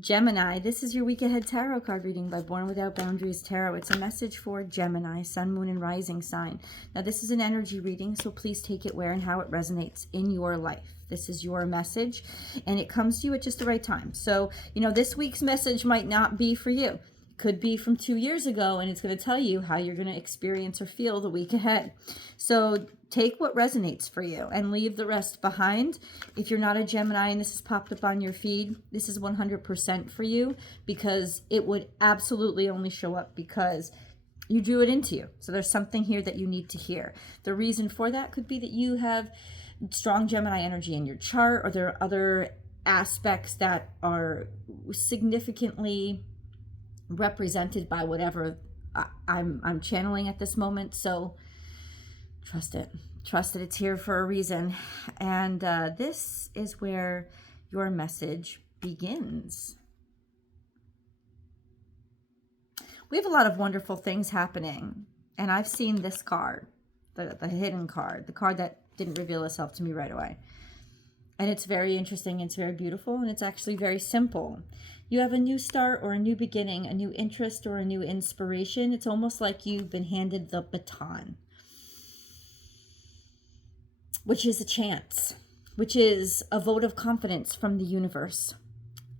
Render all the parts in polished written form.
Gemini, this is your week ahead tarot card reading by Born Without Boundaries Tarot. It's a message for Gemini, sun, moon, and rising sign. Now, this is an energy reading, so please take it where and how it resonates in your life. This is your message, and it comes to you at just the right time. So, this week's message might not be for you. Could be from 2 years ago, and it's going to tell you how you're going to experience or feel the week ahead. So take what resonates for you and leave the rest behind. If you're not a Gemini and this has popped up on your feed, this is 100% for you, because it would absolutely only show up because you drew it into you. So there's something here that you need to hear. The reason for that could be that you have strong Gemini energy in your chart, or there are other aspects that are significantly represented by whatever I'm channeling at this moment. So trust it. Trust that it's here for a reason. And this is where your message begins. We have a lot of wonderful things happening. And I've seen this card, the hidden card, the card that didn't reveal itself to me right away. And it's very interesting. It's very beautiful. And it's actually very simple. You have a new start or a new beginning, a new interest or a new inspiration. It's almost like you've been handed the baton, which is a chance, which is a vote of confidence from the universe.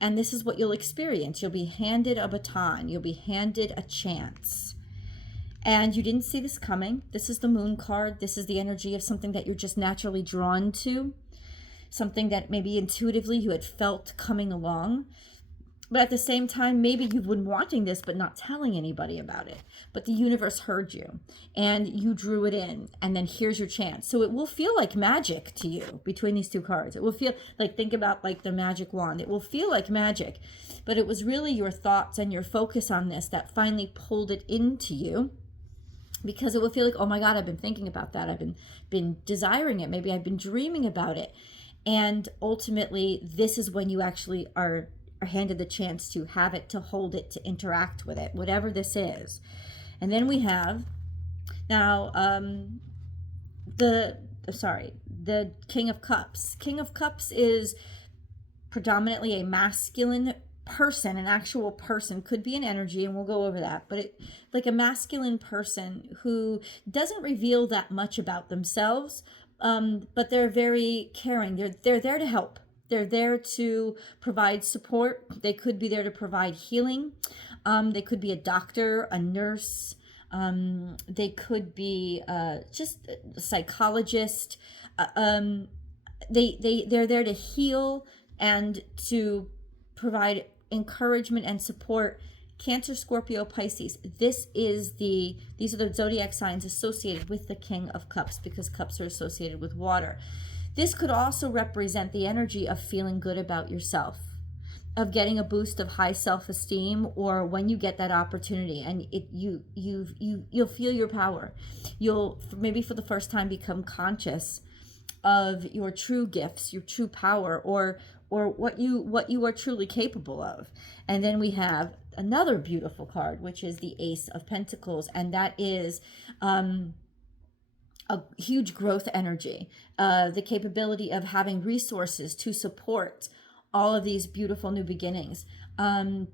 And this is what you'll experience. You'll be handed a baton. You'll be handed a chance. And you didn't see this coming. This is the moon card. This is the energy of something that you're just naturally drawn to, something that maybe intuitively you had felt coming along. But at the same time, maybe you've been wanting this but not telling anybody about it. But the universe heard you and you drew it in, and then here's your chance. So it will feel like magic to you between these two cards. It will feel like, think about like the magic wand. It will feel like magic, but it was really your thoughts and your focus on this that finally pulled it into you, because it will feel like, oh my God, I've been thinking about that. I've been desiring it. Maybe I've been dreaming about it. And ultimately, this is when you actually are handed the chance to have it, to hold it, to interact with it, whatever this is. And then we have now the King of Cups. King of Cups is predominantly a masculine person, an actual person, could be an energy, and we'll go over that, but like a masculine person who doesn't reveal that much about themselves, but they're very caring. They're there to help. They're there to provide support. They could be there to provide healing. They could be a doctor, a nurse. They could be just a psychologist. They're there to heal and to provide encouragement and support. Cancer, Scorpio, Pisces. These are the zodiac signs associated with the King of Cups, because cups are associated with water. This could also represent the energy of feeling good about yourself, of getting a boost of high self-esteem, or when you get that opportunity and you'll feel your power. You'll maybe for the first time become conscious of your true gifts, your true power, or what you are truly capable of. And then we have another beautiful card, which is the Ace of Pentacles, and that is a huge growth energy, the capability of having resources to support all of these beautiful new beginnings,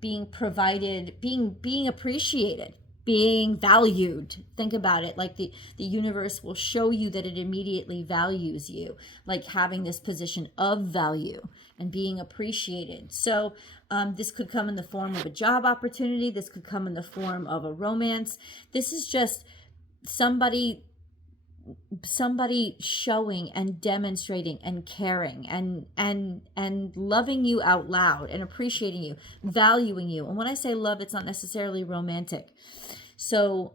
being provided, being appreciated, being valued. Think about it, like the universe will show you that it immediately values you, like having this position of value and being appreciated. So this could come in the form of a job opportunity. This could come in the form of a romance. This is just somebody showing and demonstrating and caring and loving you out loud and appreciating you, valuing you. And when I say love, it's not necessarily romantic. So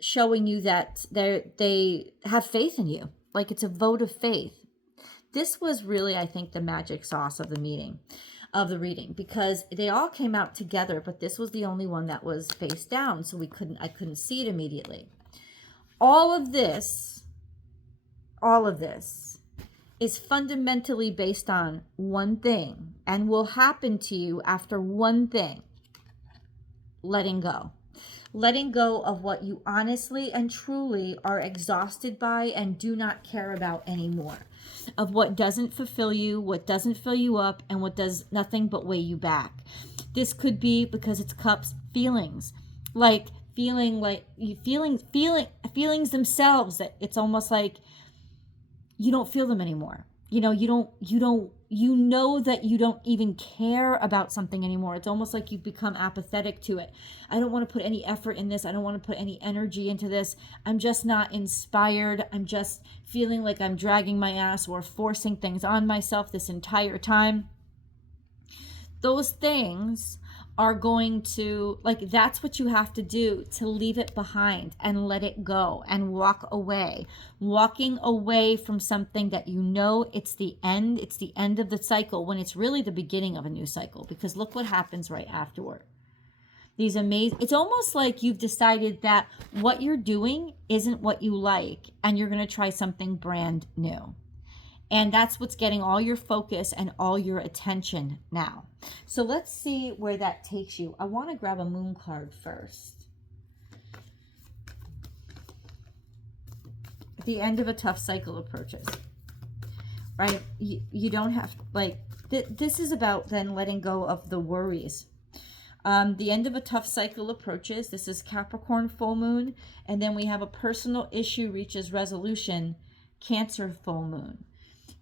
showing you that they have faith in you, like it's a vote of faith. This was really, I think, the magic sauce of the reading, because they all came out together, but this was the only one that was face down, so I couldn't see it immediately. All of this is fundamentally based on one thing, and will happen to you after one thing: letting go. Letting go of what you honestly and truly are exhausted by and do not care about anymore. Of what doesn't fulfill you, what doesn't fill you up, and what does nothing but weigh you back. This could be, because it's cups, feelings. Like feelings themselves, that it's almost like you don't feel them anymore. You know that you don't even care about something anymore. It's almost like you've become apathetic to it. I don't want to put any effort in this. I don't want to put any energy into this. I'm just not inspired. I'm just feeling like I'm dragging my ass or forcing things on myself this entire time. Those things are going to, like, that's what you have to do to leave it behind and let it go and walk away. Walking away from something that you know it's the end of the cycle, when it's really the beginning of a new cycle, because look what happens right afterward. It's almost like you've decided that what you're doing isn't what you like and you're going to try something brand new. And that's what's getting all your focus and all your attention now. So let's see where that takes you. I want to grab a moon card first. The end of a tough cycle approaches. Right? You don't have, like, this is about then letting go of the worries. The end of a tough cycle approaches. This is Capricorn full moon. And then we have a personal issue reaches resolution, Cancer full moon.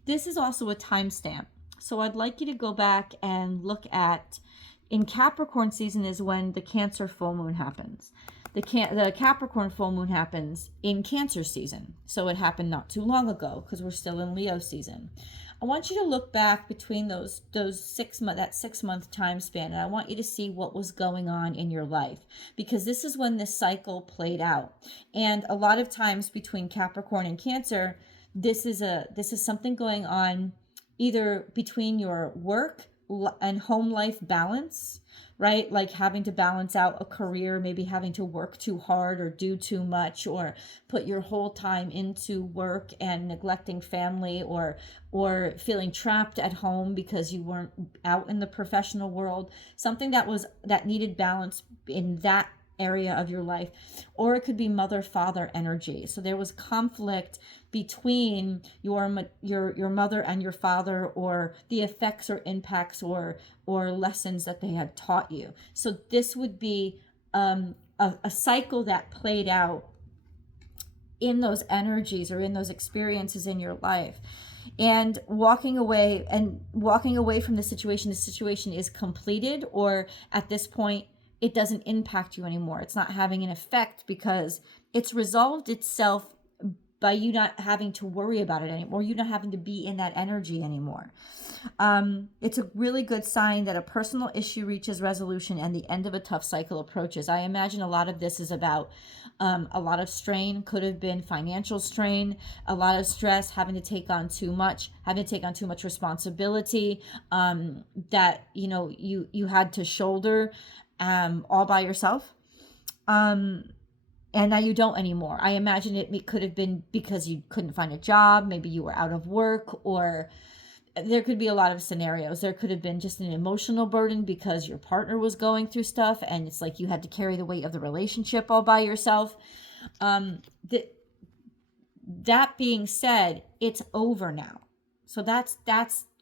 This is also a timestamp. So I'd like you to go back and look at, in Capricorn season is when the Cancer full moon happens. The Capricorn full moon happens in Cancer season. So it happened not too long ago because we're still in Leo season. I want you to look back between that 6 month time span, and I want you to see what was going on in your life, because this is when this cycle played out. And a lot of times between Capricorn and Cancer, this is something going on either between your work and home life balance, right? Like having to balance out a career, maybe having to work too hard or do too much, or put your whole time into work and neglecting family, or feeling trapped at home because you weren't out in the professional world. Something that needed balance in that area of your life. Or it could be mother-father energy. So there was conflict between your mother and your father, or the effects or impacts or lessons that they had taught you. So this would be a cycle that played out in those energies or in those experiences in your life. And walking away from the situation is completed, or at this point it doesn't impact you anymore. It's not having an effect because it's resolved itself by you not having to worry about it anymore, you not having to be in that energy anymore. It's a really good sign that a personal issue reaches resolution and the end of a tough cycle approaches. I imagine a lot of this is about a lot of strain, could have been financial strain, a lot of stress, having to take on too much responsibility that you had to shoulder all by yourself. And now you don't anymore. I imagine it could have been because you couldn't find a job. Maybe you were out of work, or there could be a lot of scenarios. There could have been just an emotional burden because your partner was going through stuff and it's like you had to carry the weight of the relationship all by yourself. That being said, it's over now. So that's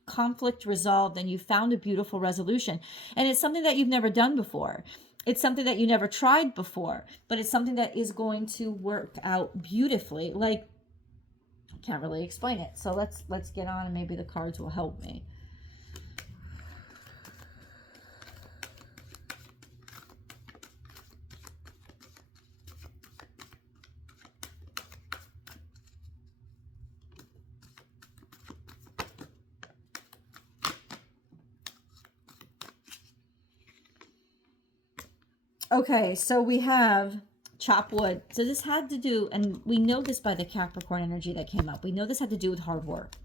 conflict resolved, and you found a beautiful resolution. And it's something that you've never done before. It's something that you never tried before, but it's something that is going to work out beautifully. Like, I can't really explain it. So let's get on, and maybe the cards will help me. Okay, so we have chop wood. So this had to do, and we know this by the Capricorn energy that came up, we know this had to do with hard work.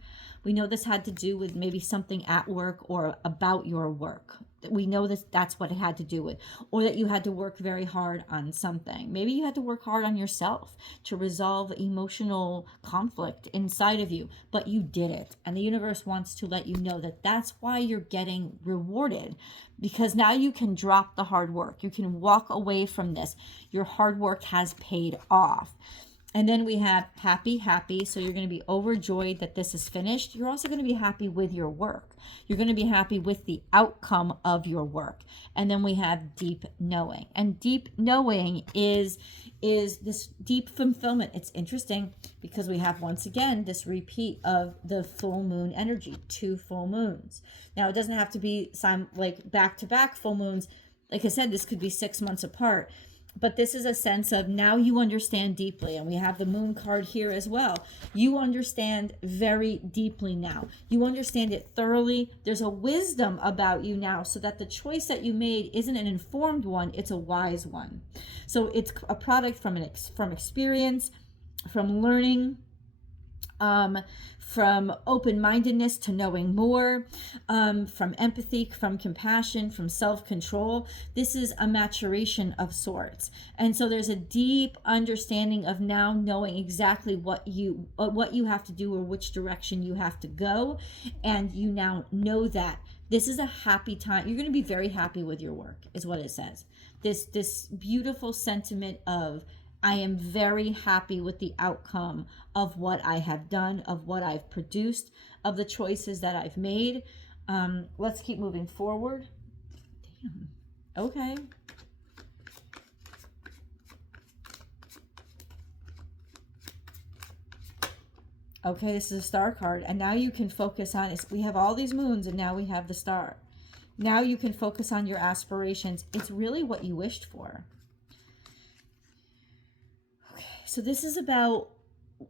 We know this had to do with maybe something at work or about your work. We know that that's what it had to do with, or that you had to work very hard on something. Maybe you had to work hard on yourself to resolve emotional conflict inside of you, but you did it. And the universe wants to let you know that that's why you're getting rewarded, because now you can drop the hard work. You can walk away from this. Your hard work has paid off. And then we have happy, happy. So you're going to be overjoyed that this is finished. You're also going to be happy with your work. You're going to be happy with the outcome of your work. And then we have deep knowing. And deep knowing is this deep fulfillment. It's interesting because we have, once again, this repeat of the full moon energy, 2 full moons. Now, it doesn't have to be like back-to-back full moons. Like I said, this could be 6 months apart. But this is a sense of now you understand deeply. And we have the moon card here as well. You understand very deeply now. You understand it thoroughly. There's a wisdom about you now, so that the choice that you made isn't an informed one, it's a wise one. So it's a product from experience, from learning, from open-mindedness to knowing more, from empathy, from compassion, from self-control. This is a maturation of sorts. And so there's a deep understanding of now knowing exactly what you have to do or which direction you have to go. And you now know that this is a happy time. You're going to be very happy with your work, is what it says. This beautiful sentiment of, I am very happy with the outcome of what I have done, of what I've produced, of the choices that I've made. Let's keep moving forward. Damn. Okay. Okay, this is a star card. And now you can focus on it. We have all these moons, and now we have the star. Now you can focus on your aspirations. It's really what you wished for. So this is about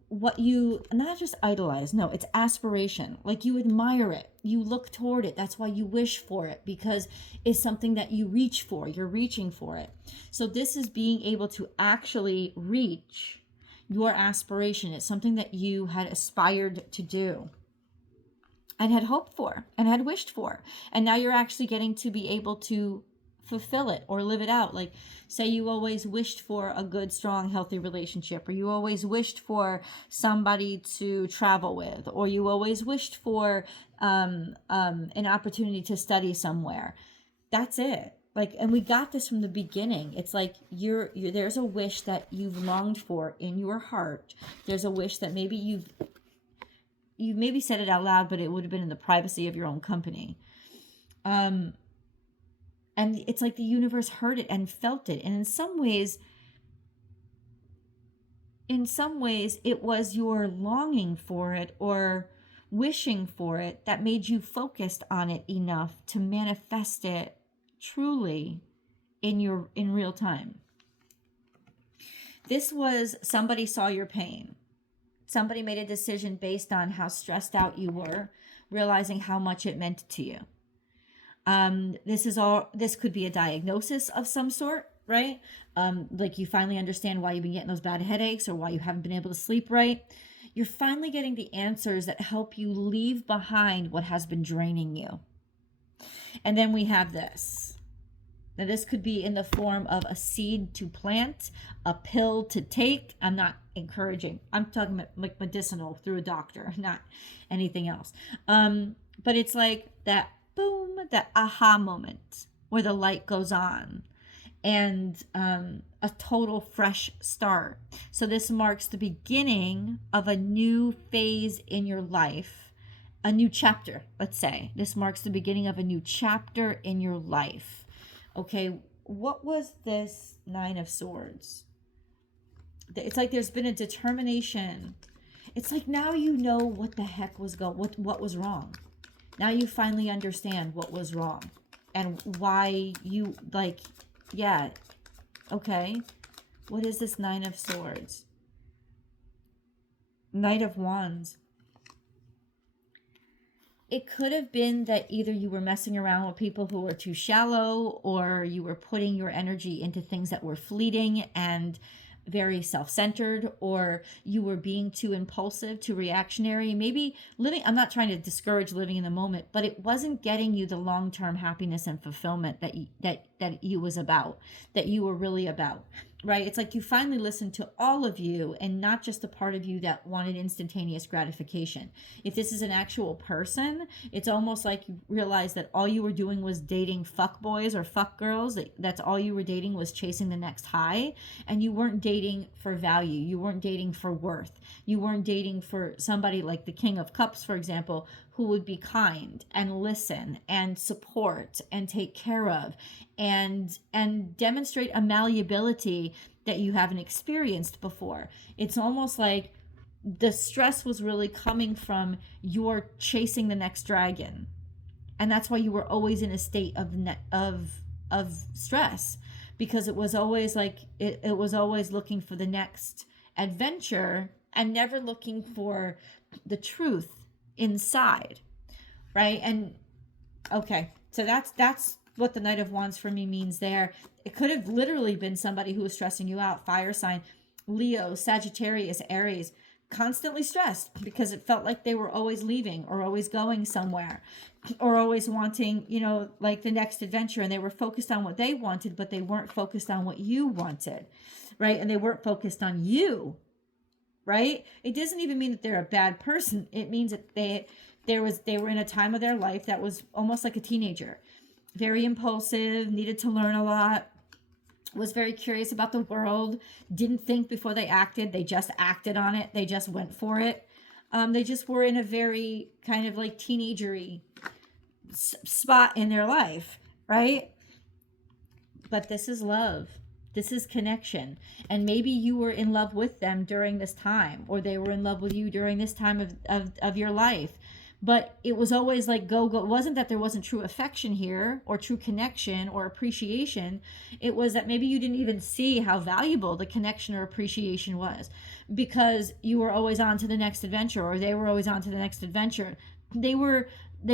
what you not just idolize. No, it's aspiration. Like you admire it. You look toward it. That's why you wish for it, because it's something that you reach for. You're reaching for it. So this is being able to actually reach your aspiration. It's something that you had aspired to do and had hoped for and had wished for. And now you're actually getting to be able to fulfill it or live it out. Like, say you always wished for a good, strong, healthy relationship, or you always wished for somebody to travel with, or you always wished for an opportunity to study somewhere. That's it. Like, and we got this from the beginning. It's like you're there's a wish that you've longed for in your heart. There's a wish that maybe you've maybe said it out loud, but it would have been in the privacy of your own company. And it's like the universe heard it and felt it. And in some ways, it was your longing for it or wishing for it that made you focused on it enough to manifest it truly in real time. This was somebody saw your pain. Somebody made a decision based on how stressed out you were, realizing how much it meant to you. This could be a diagnosis of some sort, right? Like you finally understand why you've been getting those bad headaches or why you haven't been able to sleep right. You're finally getting the answers that help you leave behind what has been draining you. And then we have this. Now this could be in the form of a seed to plant, a pill to take. I'm not encouraging. I'm talking about like medicinal through a doctor, not anything else. But it's like that boom, that aha moment where the light goes on and a total fresh start. So this marks the beginning of a new phase in your life, a new chapter, let's say. This marks the beginning of a new chapter in your life. Okay, what was this Nine of Swords? It's like there's been a determination. It's like now you know what the heck was what was wrong. Now you finally understand what was wrong and why you okay. What is this Nine of Swords? Knight of Wands. It could have been that either you were messing around with people who were too shallow, or you were putting your energy into things that were fleeting and very self-centered, or you were being too impulsive, too reactionary. Maybe living, I'm not trying to discourage living in the moment, but it wasn't getting you the long-term happiness and fulfillment that you was about, that you were really about. Right? It's like you finally listened to all of you and not just the part of you that wanted instantaneous gratification. If this is an actual person, it's almost like you realize that all you were doing was dating fuck boys or fuck girls. That's all you were dating, was chasing the next high. And you weren't dating for value. You weren't dating for worth. You weren't dating for somebody like the King of Cups, for example, who would be kind and listen and support and take care of and demonstrate a malleability that you haven't experienced before. It's almost like the stress was really coming from your chasing the next dragon. And that's why you were always in a state of stress, because it was always like it was always looking for the next adventure and never looking for the truth inside, right? And okay, so that's what the Knight of Wands for me means there. It could have literally been somebody who was stressing you out. Fire sign, Leo, Sagittarius, Aries, constantly stressed because it felt like they were always leaving or always going somewhere or always wanting, like the next adventure, and they were focused on what they wanted, but they weren't focused on what you wanted, right? And they weren't focused on you, right? It doesn't even mean that they're a bad person. It means that they were in a time of their life that was almost like a teenager, very impulsive, needed to learn a lot, was very curious about the world, didn't think before they acted. They just acted on it. They just went for it. They just were in a very kind of like teenagery spot in their life, right? But this is love. This is connection. And maybe you were in love with them during this time, or they were in love with you during this time of your life. But it was always like go. It wasn't that there wasn't true affection here or true connection or appreciation. It was that maybe you didn't even see how valuable the connection or appreciation was, because you were always on to the next adventure, or they were always on to the next adventure. They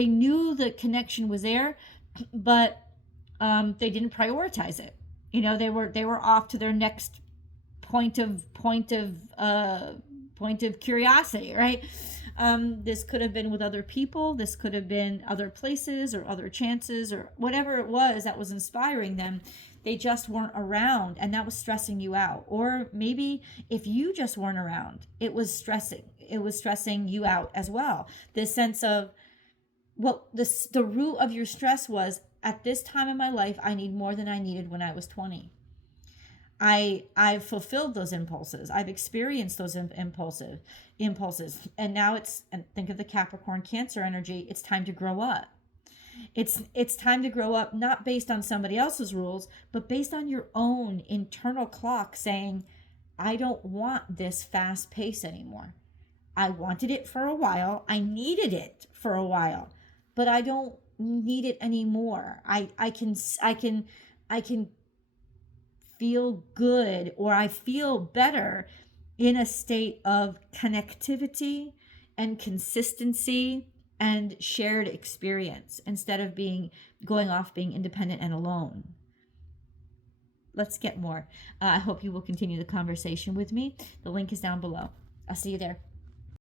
knew the connection was there, but they didn't prioritize it. They were off to their next point of curiosity, right? This could have been with other people. This could have been other places or other chances or whatever it was that was inspiring them. They just weren't around, and that was stressing you out. Or maybe if you just weren't around, it was stressing you out as well. This sense of, the root of your stress was, at this time in my life, I need more than I needed when I was 20. I've fulfilled those impulses. I've experienced those impulses. And now and think of the Capricorn Cancer energy. It's time to grow up. It's time to grow up, not based on somebody else's rules, but based on your own internal clock saying, I don't want this fast pace anymore. I wanted it for a while. I needed it for a while, but I don't need it anymore. I can feel good, or I feel better in a state of connectivity and consistency and shared experience, instead of going off being independent and alone. Let's get more. I hope you will continue the conversation with me. The link is down below. I'll see you there.